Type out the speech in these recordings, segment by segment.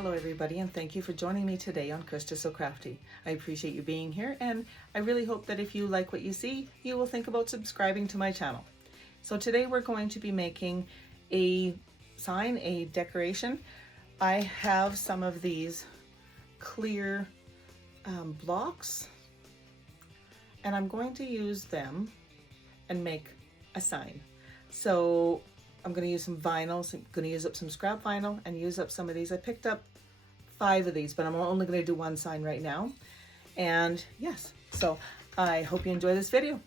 Hello everybody, and thank you for joining me today on Krista So Crafty. I appreciate you being here, and I really hope that if you like what you see, you will think about subscribing to my channel. So today we're going to be making a sign, a decoration. I have some of these clear blocks, and I'm going to use them and make a sign. So I'm going to use some vinyl, so I'm going to use up some scrap vinyl and use up some of these. I picked up 5 of these, but I'm only going to do one sign right now. And yes, so I hope you enjoy this video.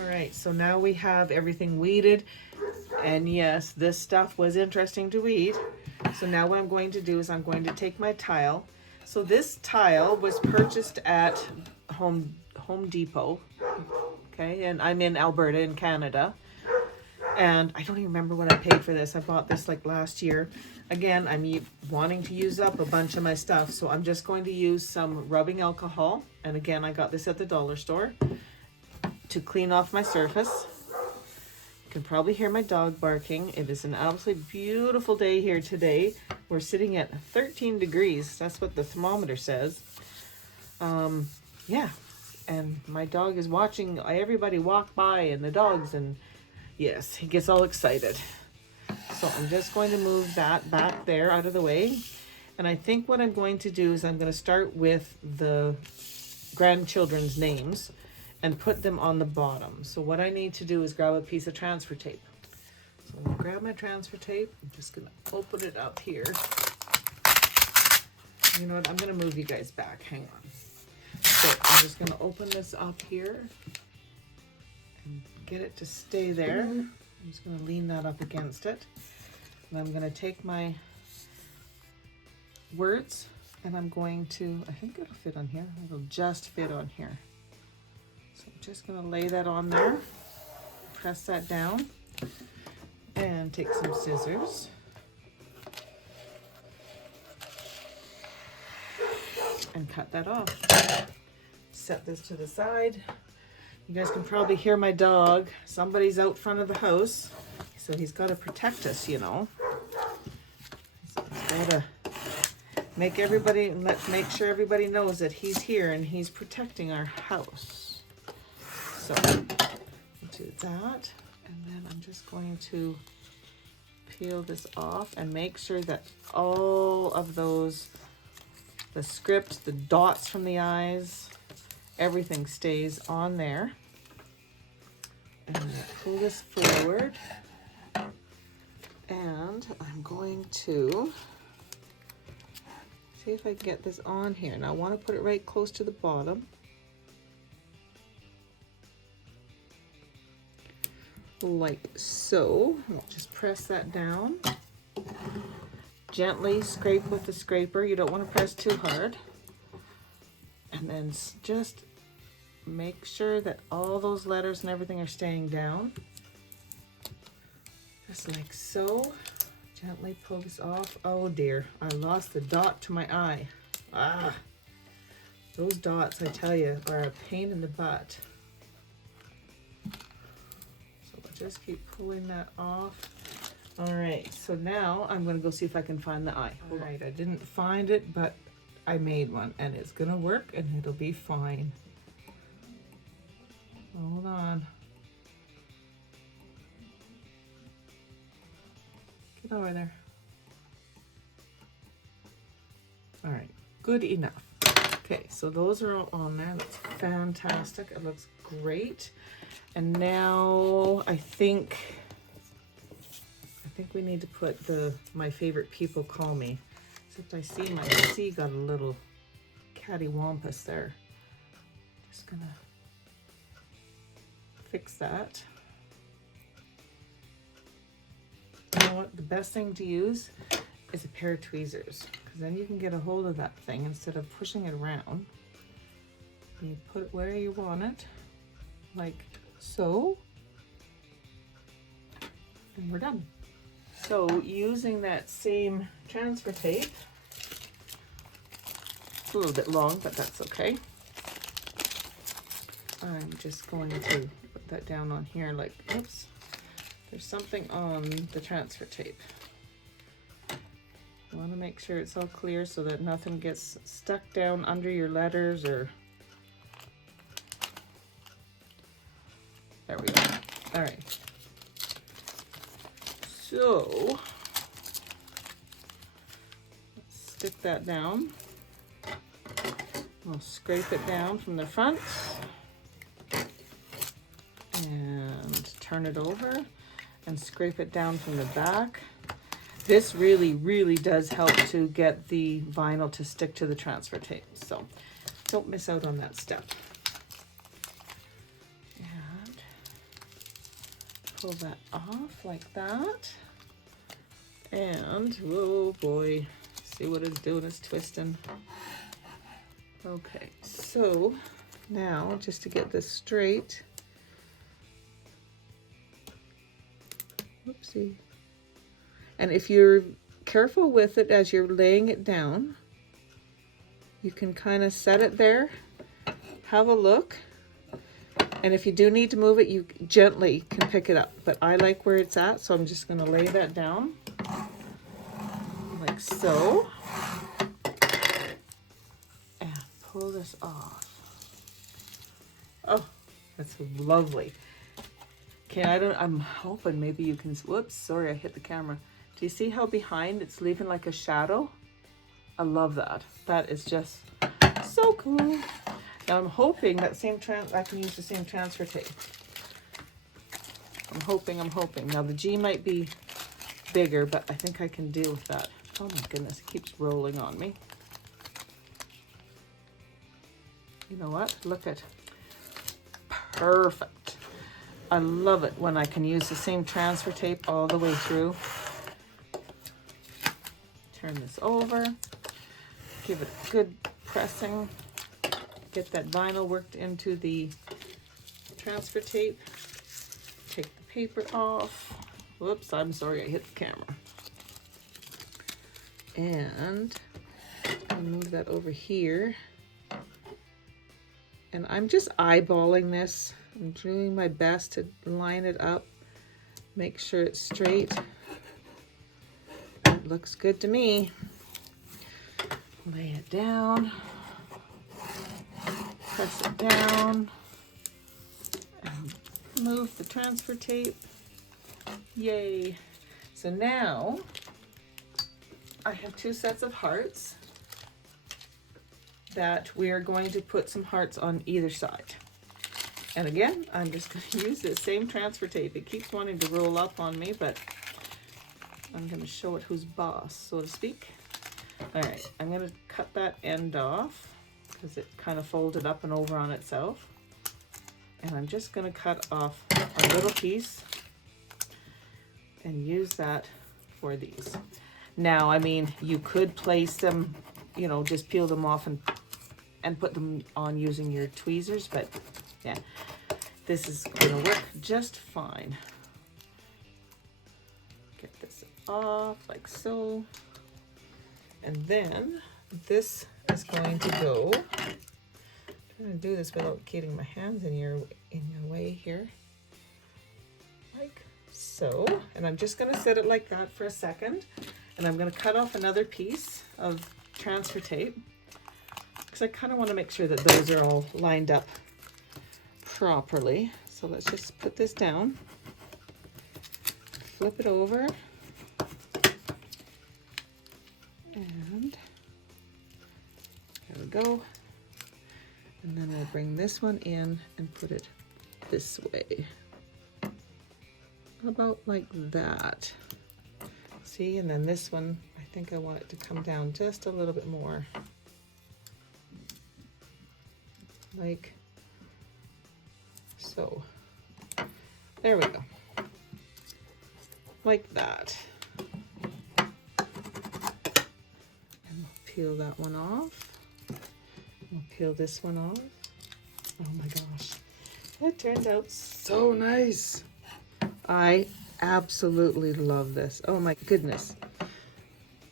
Alright, so now we have everything weeded, and yes, this stuff was interesting to weed. So now what I'm going to do is I'm going to take my tile. So this tile was purchased at Home Depot, okay, and I'm in Alberta in Canada, and I don't even remember what I paid for this. I bought this like last year. Again, I'm wanting to use up a bunch of my stuff, so I'm just going to use some rubbing alcohol, and again, I got this at the dollar store, to clean off my surface. You can probably hear my dog barking. It is an absolutely beautiful day here today. We're sitting at 13 degrees. That's what the thermometer says. Yeah, and my dog is watching everybody walk by and the dogs, and yes, he gets all excited. So I'm just going to move that back there out of the way. And I think what I'm going to do is I'm going to start with the grandchildren's names and put them on the bottom. So what I need to do is grab a piece of transfer tape. So I'm gonna grab my transfer tape. I'm just gonna open it up here. You know what, I'm gonna move you guys back, hang on. So I'm just gonna open this up here and get it to stay there. I'm just gonna lean that up against it. And I'm gonna take my words and I'm going to, I think it'll fit on here. It'll just fit on here. So I'm just going to lay that on there, press that down, and take some scissors. And cut that off. Set this to the side. You guys can probably hear my dog. Somebody's out front of the house, so he's got to protect us, you know. So he's got to make sure everybody knows that he's here and he's protecting our house. So we'll do that, and then I'm just going to peel this off and make sure that all of those, the script, the dots from the eyes, everything stays on there. And I'm going to pull this forward, and I'm going to see if I can get this on here. Now I want to put it right close to the bottom. Like so. I'll just press that down. Gently scrape with the scraper. You don't want to press too hard. And then just make sure that all those letters and everything are staying down. Just like so. Gently pull this off. Oh dear, I lost the dot to my eye. Ah, those dots, I tell you, are a pain in the butt. Just keep pulling that off. All right, so now I'm gonna go see if I can find the eye. All right, I didn't find it, but I made one, and it's gonna work, and it'll be fine. Hold on. it over there. All right, good enough. Okay, so those are all on there. That's fantastic. It looks great. And now I think we need to put the My Favorite People Call Me. Except I see my C got a little cattywampus there. Just gonna fix that. You know what? The best thing to use is a pair of tweezers, because then you can get a hold of that thing instead of pushing it around. You put it where you want it, like so, and we're done. So using that same transfer tape, it's a little bit long, but that's okay. I'm just going to put that down on here like, oops, there's something on the transfer tape. You want to make sure it's all clear so that nothing gets stuck down under your letters or... There we go. All right. So, let's stick that down. We'll scrape it down from the front and turn it over and scrape it down from the back. This really, really does help to get the vinyl to stick to the transfer tape. So don't miss out on that step. And pull that off like that. And, oh boy, see what it's doing, it's twisting. Okay, so now just to get this straight. Oopsie. And if you're careful with it as you're laying it down, you can kind of set it there, have a look, and if you do need to move it, you gently can pick it up. But I like where it's at, so I'm just going to lay that down like so, and pull this off. Oh, that's lovely. Okay, I'm hoping maybe you can, whoops, sorry, I hit the camera. Do you see how behind it's leaving like a shadow? I love that. That is just so cool. Now I'm hoping that I can use the same transfer tape. I'm hoping. Now the G might be bigger, but I think I can deal with that. Oh my goodness, it keeps rolling on me. You know what? Look at, perfect. I love it when I can use the same transfer tape all the way through. Turn this over, give it a good pressing, get that vinyl worked into the transfer tape, take the paper off. Whoops, I'm sorry, I hit the camera. And I'll move that over here. And I'm just eyeballing this. I'm doing my best to line it up, make sure it's straight. It looks good to me. Lay it down, press it down, and move the transfer tape. Yay. So now I have two sets of hearts that we are going to put some hearts on either side. And again, I'm just going to use the same transfer tape. It keeps wanting to roll up on me, but I'm going to show it who's boss, so to speak. All right, I'm going to cut that end off because it kind of folded up and over on itself. And I'm just going to cut off a little piece and use that for these. Now, I mean, you could place them, you know, just peel them off and put them on using your tweezers, but yeah, this is going to work just fine. Get this off like so. And then this is going to go, I'm trying to do this without getting my hands in your way here. Like so. And I'm just going to set it like that for a second. And I'm going to cut off another piece of transfer tape because I kind of want to make sure that those are all lined up properly. So let's just put this down, flip it over, go. And then we'll bring this one in and put it this way. About like that. See, and then this one, I think I want it to come down just a little bit more. Like so. There we go. Like that. And we'll peel that one off. We'll peel this one off. Oh my gosh. That turned out so nice. I absolutely love this. Oh my goodness.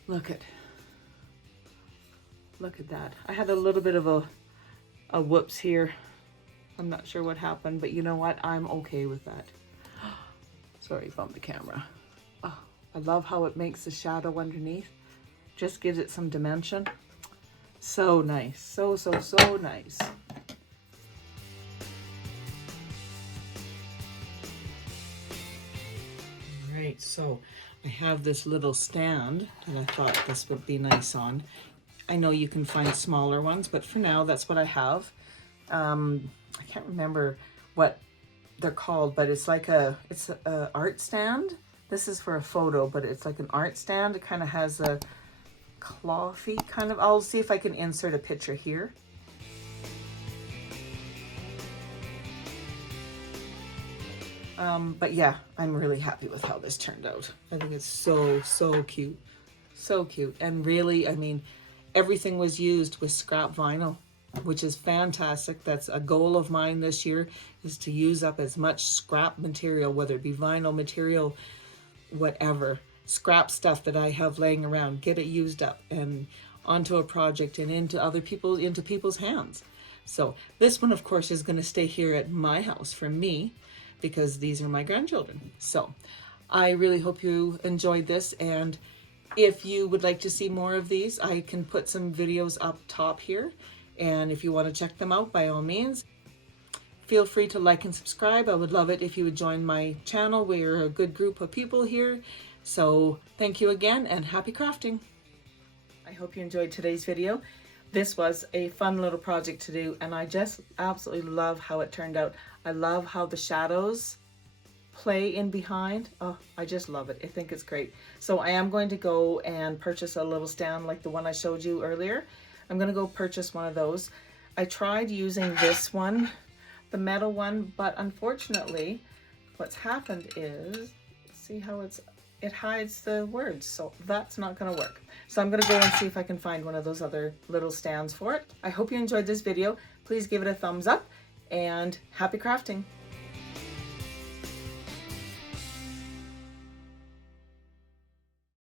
Look at that. I had a little bit of a whoops here. I'm not sure what happened, but you know what? I'm okay with that. Sorry, bumped the camera. Oh, I love how it makes the shadow underneath. Just gives it some dimension. So nice. So nice. All right, so I have this little stand that I thought this would be nice on. I know you can find smaller ones, but for now, that's what I have. I can't remember what they're called, but it's like it's a art stand. This is for a photo, but it's like an art stand. It kind of has a clothy kind of, I'll see if I can insert a picture here. But yeah, I'm really happy with how this turned out. I think it's so cute. So cute. And really, I mean, everything was used with scrap vinyl, which is fantastic. That's a goal of mine this year, is to use up as much scrap material, whether it be vinyl material, whatever, scrap stuff that I have laying around, get it used up and onto a project and into people's hands. So this one, of course, is going to stay here at my house for me, because these are my grandchildren. So I really hope you enjoyed this, and if you would like to see more of these, I can put some videos up top here, and if you want to check them out, by all means, feel free to like and subscribe. I would love it if you would join my channel. We're a good group of people here. So thank you again, and happy crafting. I hope you enjoyed today's video. This was a fun little project to do, and I just absolutely love how it turned out. I love how the shadows play in behind. Oh, I just love it. I think it's great. So I am going to go and purchase a little stand like the one I showed you earlier. I'm going to go purchase one of those. I tried using this one, the metal one, but unfortunately what's happened is, see how it hides the words, so that's not going to work. So I'm going to go and see if I can find one of those other little stands for it. I hope you enjoyed this video. Please give it a thumbs up, and happy crafting.